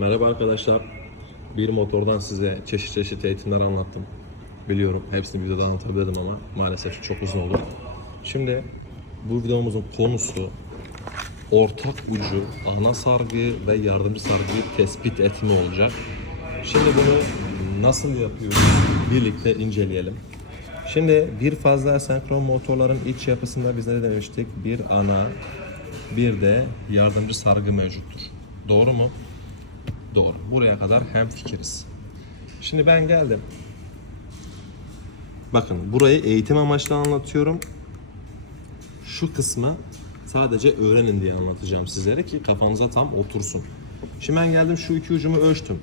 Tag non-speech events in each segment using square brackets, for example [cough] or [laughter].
Merhaba arkadaşlar. Bir motordan size çeşit çeşit eğitimler anlattım. Biliyorum hepsini videoda anlatabilirdim ama maalesef çok uzun olur. Şimdi bu videomuzun konusu ortak ucu, ana sargı ve yardımcı sargıyı tespit etme olacak. Şimdi bunu nasıl yapıyoruz birlikte inceleyelim. Şimdi bir fazla senkron motorların iç yapısında biz ne demiştik? Bir ana, bir de yardımcı sargı mevcuttur. Doğru mu? Doğru. Buraya kadar hem fikiriz. Şimdi ben geldim. Bakın burayı eğitim amaçlı anlatıyorum. Şu kısmı sadece öğrenin diye anlatacağım sizlere ki kafanıza tam otursun. Şimdi ben geldim şu iki ucumu ölçtüm.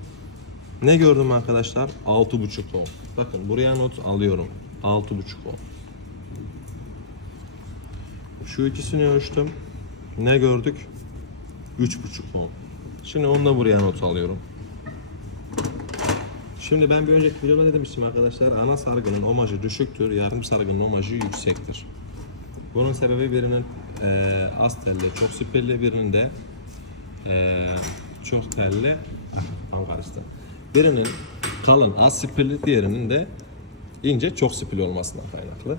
Ne gördüm arkadaşlar? 6,5 ohm. Bakın buraya not alıyorum. 6,5 ohm. Şu ikisini ölçtüm. Ne gördük? 3,5 ohm. Şimdi onu da buraya not alıyorum. Şimdi ben bir önceki videoda ne demiştim arkadaşlar? Ana sargının omajı düşüktür, yarım sargının omajı yüksektir. Bunun sebebi birinin e, az telli, çok spirli, birinin de e, çok telli, [laughs] tam karıştı. Birinin kalın, az spirli, diğerinin de ince, çok spirli olmasından kaynaklı.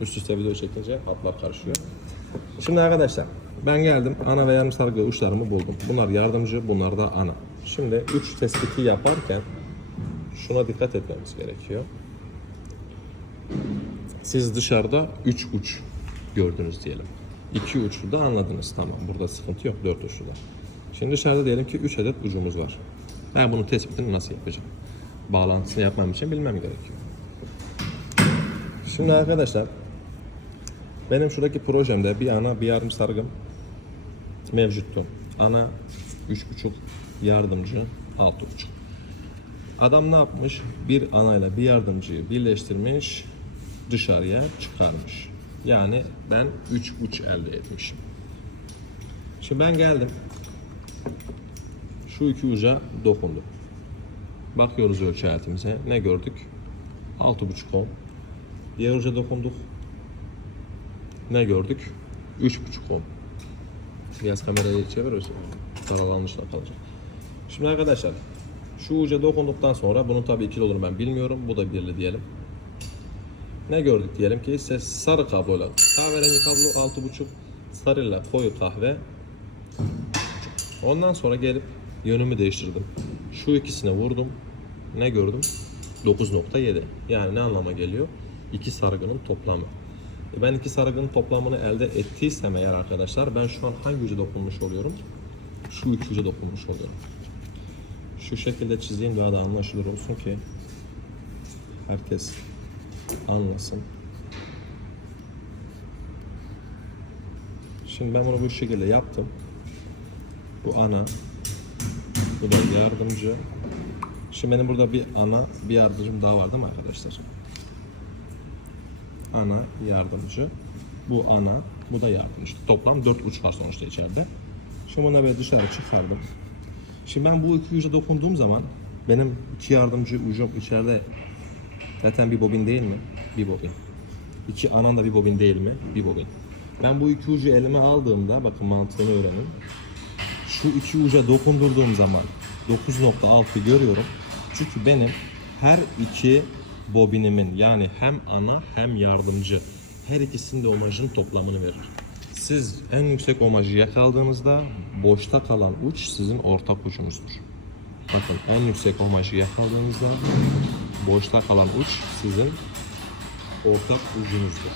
Üst üste video çekince hatlar karışıyor. Şimdi arkadaşlar ben geldim ana ve yarım sargı uçlarımı buldum. Bunlar yardımcı, bunlar da ana. Şimdi uç tespiti yaparken şuna dikkat etmemiz gerekiyor. Siz dışarıda 3 uç gördünüz diyelim. 2 uçlu da anladınız tamam burada sıkıntı yok 4 uçlu da. Şimdi dışarıda diyelim ki 3 adet ucumuz var. Ben bunun tespitini nasıl yapacağım? Bağlantısını yapmam için bilmem gerekiyor. Şimdi arkadaşlar benim şuradaki projemde bir ana bir yarım sargım mevcuttu. Ana 3.5 yardımcı 6.5. Adam ne yapmış? Bir anayla bir yardımcıyı birleştirmiş, dışarıya çıkarmış. Yani ben 3 uç elde etmişim. Şimdi ben geldim. Şu iki uca dokundum. Bakıyoruz ölçü aletimize. Ne gördük? 6.5 ohm. Diğer uca dokunduk. Ne gördük? 3.5 ohm. Biraz kamerayı çevirirsin. Karalanmışla kalacak. Şimdi arkadaşlar şu uca dokunduktan sonra bunun tabii ikili olduğunu ben bilmiyorum. Bu da birli diyelim. Ne gördük diyelim ki ise sarı kabloyla kahverengi kablo 6.5 sarıyla koyu kahve Ondan sonra gelip yönümü değiştirdim. Şu ikisine vurdum. Ne gördüm? 9.7. Yani ne anlama geliyor? İki sargının toplamı. E ben iki sargının toplamını elde ettiysem eğer arkadaşlar ben şu an hangi uca dokunmuş oluyorum? Şu iki uca dokunmuş oluyorum. Şu şekilde çizeyim daha da anlaşılır olsun ki herkes anlasın. Şimdi ben bunu bu şekilde yaptım. Bu ana. Bu da yardımcı. Şimdi benim burada bir ana, bir yardımcım daha var değil mi arkadaşlar? Ana, yardımcı. Bu ana, bu da yardımcı. Toplam 4 uç var sonuçta içeride. Şimdi bunu böyle dışarı çıkardım. Şimdi ben bu iki uca dokunduğum zaman benim iki yardımcı ucum içeride zaten bir bobin değil mi? Bir bobin. İki anan da bir bobin değil mi? Bir bobin. Ben bu iki ucu elime aldığımda bakın mantığını öğrenin şu iki uca dokundurduğum zaman 9.6 görüyorum. Çünkü benim her iki bobinimin yani hem ana hem yardımcı her ikisinin de omajın toplamını verir. Siz en yüksek omajı yakaladığınızda boşta kalan uç sizin ortak ucunuzdur. Bakın en yüksek omajı yakaladığınızda boşta kalan uç sizin ortak ucunuzdur.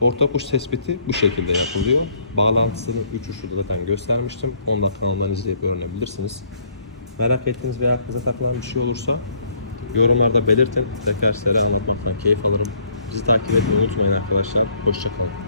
Ortak uç tespiti bu şekilde yapılıyor. Bağlantısını 3 uçlu zaten göstermiştim. Onu da kanaldan izleyip öğrenebilirsiniz. Merak ettiğiniz veya aklınıza takılan bir şey olursa yorumlarda belirtin. Tekrar size anlatmaktan keyif alırım. Bizi takip etmeyi unutmayın arkadaşlar. Hoşçakalın.